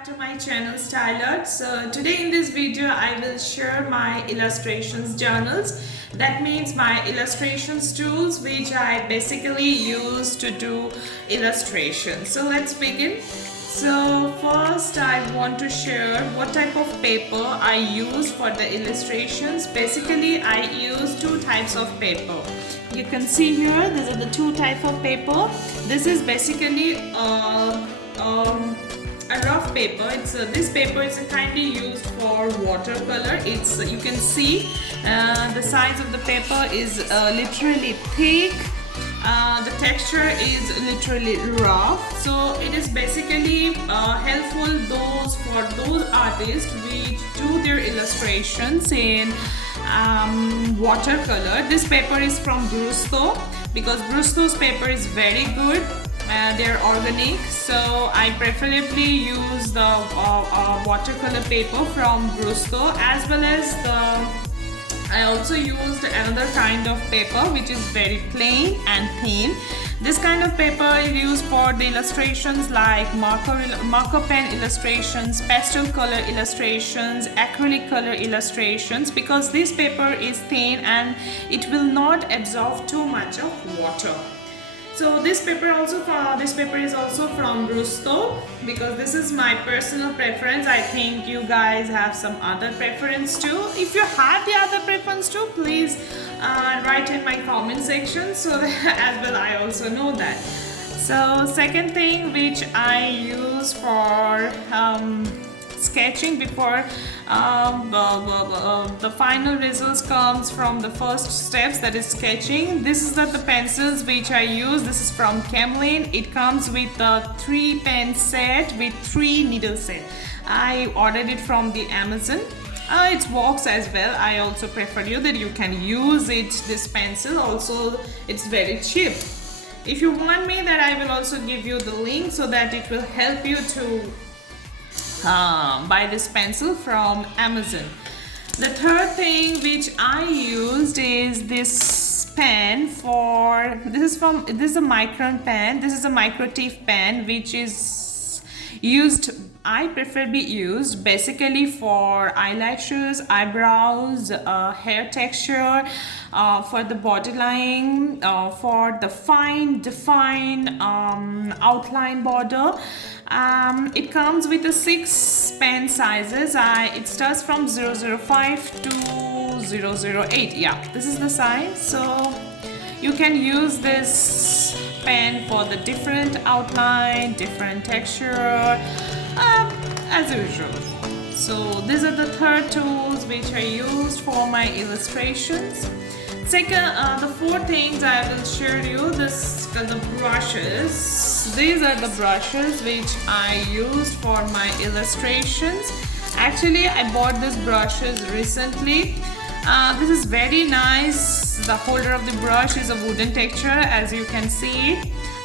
back to my channel Styler. So today in this video I will share my illustrations journals. That means my illustrations tools which I basically use to do illustrations. So let's begin. So first I want to share what type of paper I use for the illustrations. Basically I use two types of paper. You can see here these are the two types of paper. This is basically a rough paper. This paper is kindly used for watercolor. You can see the size of the paper is literally thick. The texture is literally rough, so it is basically helpful for those artists which do their illustrations in watercolor. This paper is from Brusto because Brusto's paper is very good. They're organic, so I preferably use the watercolor paper from Brusto, as well as I also used another kind of paper which is very plain and thin. This kind of paper is used for the illustrations like marker pen illustrations, pastel color illustrations, acrylic color illustrations, because this paper is thin and it will not absorb too much of water. So this paper is also from Brusto because this is my personal preference. I think you guys have some other preference too. If you have the other preference too, please write in my comment section so that as well I also know that. So second thing which I use for sketching before the final results comes from the first steps, that is sketching. This is the pencils which I use. This is from Camlin. It comes with a 3-pen set with 3 needle set. I ordered it from the Amazon. It works as well. I also prefer you that you can use this pencil. Also it's very cheap. If you want me, that I will also give you the link so that it will help you to buy this pencil from Amazon. The third thing which I used is this pen this is a Micron pen. This is a microteeth pen which is I preferably used basically for eyelashes, eyebrows, hair texture, for the body line, for the fine define outline border. It comes with a 6 pen sizes. It starts from 005 to 008. Yeah, this is the size. So you can use this pen for the different outline, different texture, as usual. So these are the third tools which I used for my illustrations. Second, the four things I will share you, the brushes. These are the brushes which I used for my illustrations. Actually, I bought these brushes recently. This is very nice. The holder of the brush is a wooden texture, as you can see.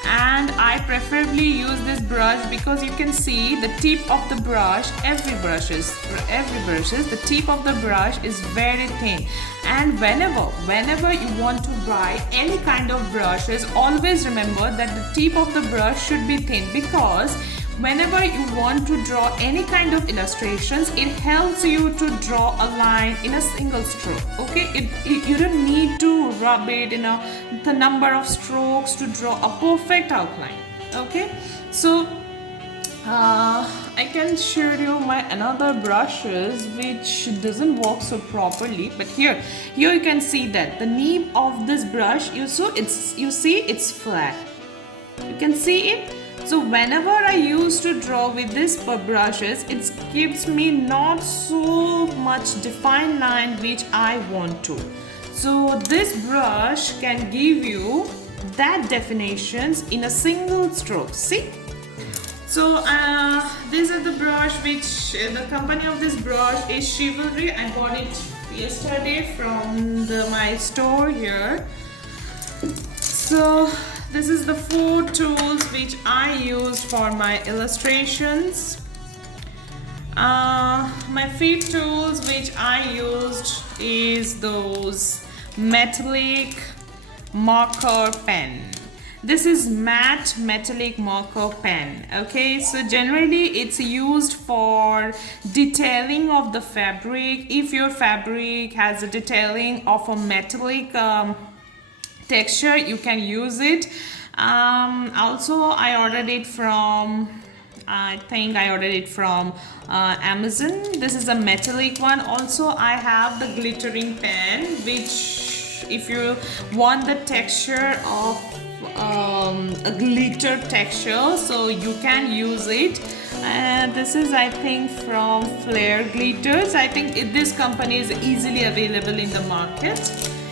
And I preferably use this brush because you can see the tip of the brush. Every brushes, the tip of the brush is very thin. And whenever you want to buy any kind of brushes, always remember that the tip of the brush should be thin, because whenever you want to draw any kind of illustrations, it helps you to draw a line in a single stroke. Okay, you don't need to rub it in the number of strokes to draw a perfect outline. Okay, so I can show you my another brushes which doesn't work so properly, but here you can see that the nib of this brush, you see it's flat. You can see it. So whenever I used to draw with these brushes, it gives me not so much defined line which I want to. So this brush can give you that definitions in a single stroke. See? So these are the brush which the company of this brush is Chivalry. I bought it yesterday from my store here. So this is the 4 tools which I used for my illustrations. My 5th tools which I used is those metallic marker pen. This is matte metallic marker pen. Okay, so generally it's used for detailing of the fabric. If your fabric has a detailing of a metallic texture, you can use it. Also, I ordered it from Amazon. This is a metallic one. Also, I have the glittering pen, which if you want the texture of a glitter texture, so you can use it. And this is, I think, from Flare Glitters. I think this company is easily available in the market.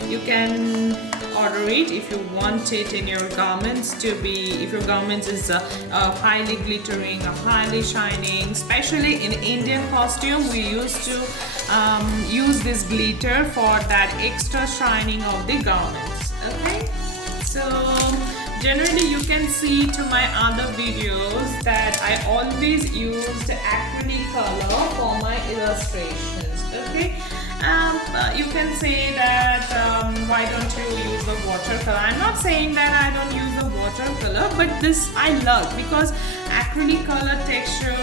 You can order it if you want it in your garments to be, if your garments is highly glittering or highly shining. Especially in Indian costume, we used to use this glitter for that extra shining of the garments. Okay, so generally you can see to my other videos that I always used acrylic color for my illustrations. Okay, you can say that why don't you use the watercolor? I'm not saying that I don't use the watercolor, but this I love because acrylic color texture,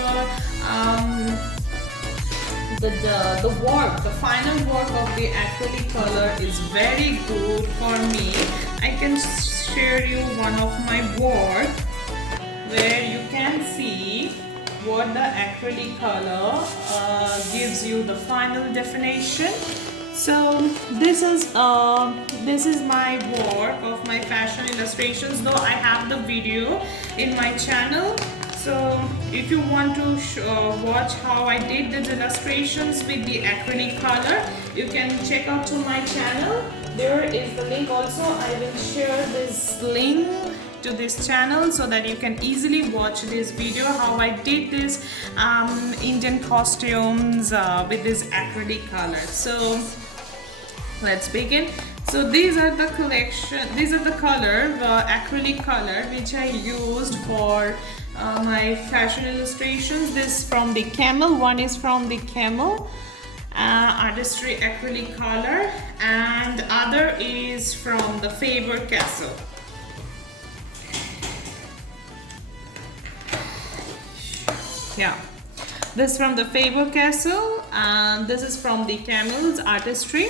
the final work of the acrylic color is very good for me. I can share you one of my work where you can see what the acrylic color gives you the final definition. So this is my work of my fashion illustrations, though I have the video in my channel. So if you want to watch how I did these illustrations with the acrylic color, you can check out to my channel. There is the link also. I will share this link to this channel so that you can easily watch this video how I did this Indian costumes with this acrylic color. So let's begin. So these are the color, acrylic color which I used for my fashion illustrations. This from the Camel, one is from the Camel artistry acrylic color, and other is from the Faber Castle. Yeah, this from the Faber Castle, and this is from the Camel's artistry.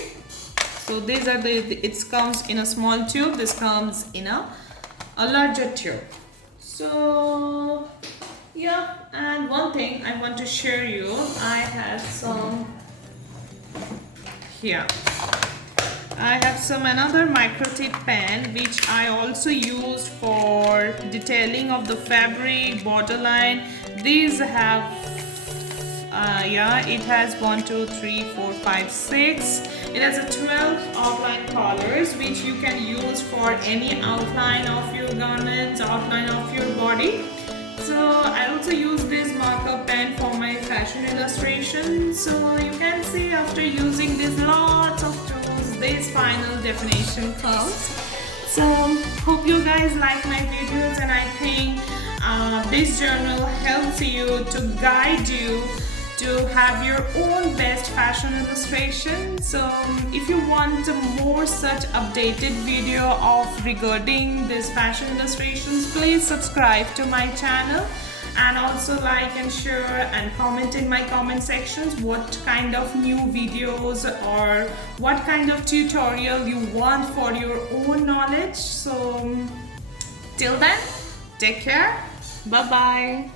So these are it comes in a small tube, this comes in a larger tube. So yeah, and one thing I want to share you, I have some here. I have some another micro tip pen which I also used for detailing of the fabric borderline. These have it has 1 2 3 4 5 6. It has a 12 outline colors which you can use for any outline of your garments, outline of your body. So I also use this marker pen for my fashion illustrations. So you can see after using this lots of tools, this final definition comes. So hope you guys like my videos, and I think this journal helps you to guide you to have your own best fashion illustration. So if you want more such updated video of regarding this fashion illustrations, please subscribe to my channel, and also like and share and comment in my comment sections what kind of new videos or what kind of tutorial you want for your own knowledge. So till then, take care, bye bye.